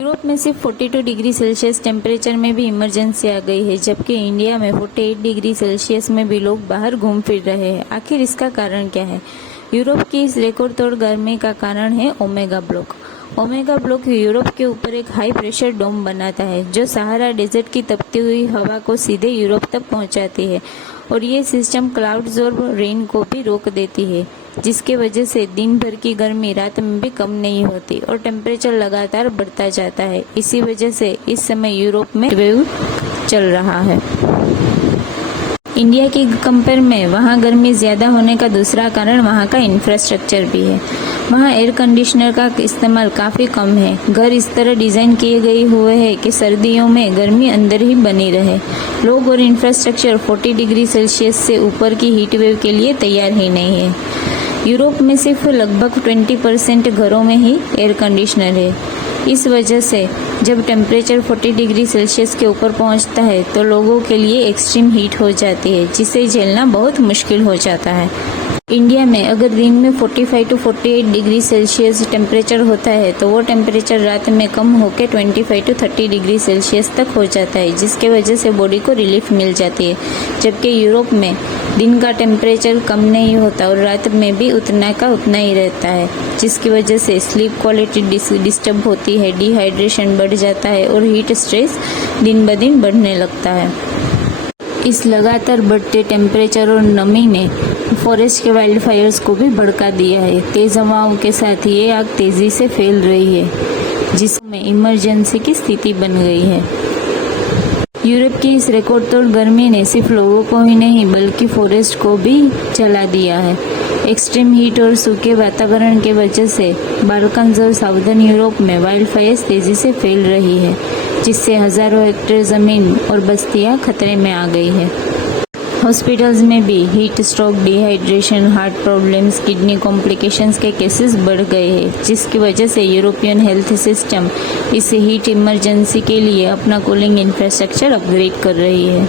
Europe में सिर्फ 42 degree Celsius temperature में भी इमरजेंसी आ गई है, जबकि इंडिया में 48 डिग्री सेल्सियस में भी लोग बाहर घूम फिर रहे हैं। आखिर इसका कारण क्या है? यूरोप की इस रिकॉर्ड तोड़ गर्मी का कारण है omega block. Omega block Europe के ऊपर एक हाई प्रेशर डोम बनाता है, जो सहारा डेजर्ट की तपती हुई हवा को सीधे यूरोप तक पहुंचाती है, और ये सिस्टम क्लाउड्स और रेन को भी रोक देती है, जिसके वजह से दिन भर की गर्मी रात में भी कम नहीं होती और टेम्परेचर लगातार बढ़ता जाता है। इसी वजह से इस समय यूरोप में वेव चल रहा है। इंडिया की कंपेयर में वहाँ गर्मी ज़्यादा होने का दूसरा कारण वहाँ का इंफ्रास्ट्रक्चर भी है। वहाँ एयर कंडीशनर का इस्तेमाल काफ़ी कम है। घर इस तरह डिज़ाइन किए गए हुए हैं कि सर्दियों में गर्मी अंदर ही बनी रहे। लोग और इंफ्रास्ट्रक्चर 40 डिग्री सेल्सियस से ऊपर की हीट वेव के लिए तैयार ही नहीं है। यूरोप में सिर्फ लगभग 20% घरों में ही एयर कंडीशनर है। इस वजह से जब टेम्परेचर 40 डिग्री सेल्सियस के ऊपर पहुंचता है तो लोगों के लिए एक्सट्रीम हीट हो जाती है, जिसे झेलना बहुत मुश्किल हो जाता है। इंडिया में अगर दिन में 45 to 48 डिग्री सेल्सियस टेम्परेचर होता है तो वो टेम्परेचर रात में कम होकर 25 to 30 डिग्री सेल्सियस तक हो जाता है, जिसके वजह से बॉडी को रिलीफ मिल जाती है। जबकि यूरोप में दिन का टेम्परेचर कम नहीं होता और रात में भी उतना का उतना ही रहता है, जिसकी वजह से स्लीप क्वालिटी डिस्टर्ब होती है, डिहाइड्रेशन बढ़ जाता है और हीट स्ट्रेस दिन ब दिन बढ़ने लगता है। इस लगातार बढ़ते टेम्परेचर और नमी ने फॉरेस्ट के वाइल्ड फायर्स को भी भड़का दिया है। तेज हवाओं के साथ ये आग तेजी से फैल रही है, जिसमें इमरजेंसी की स्थिति बन गई है। यूरोप की इस रिकॉर्ड तोड़ गर्मी ने सिर्फ लोगों को ही नहीं बल्कि फॉरेस्ट को भी जला दिया है। एक्सट्रीम हीट और सूखे वातावरण के वजह से बाल्कन्स और साउदर्न यूरोप में वाइल्ड फायर्स तेजी से फैल रही है, जिससे हजारों हेक्टेयर जमीन और बस्तियां खतरे में आ गई है। हॉस्पिटल्स में भी heat stroke, dehydration, heart problems, kidney complications के केसेस बढ़ गए हैं, जिसकी वजह से यूरोपियन हेल्थ सिस्टम इस हीट इमरजेंसी के लिए अपना कूलिंग इंफ्रास्ट्रक्चर अपग्रेड कर रही है।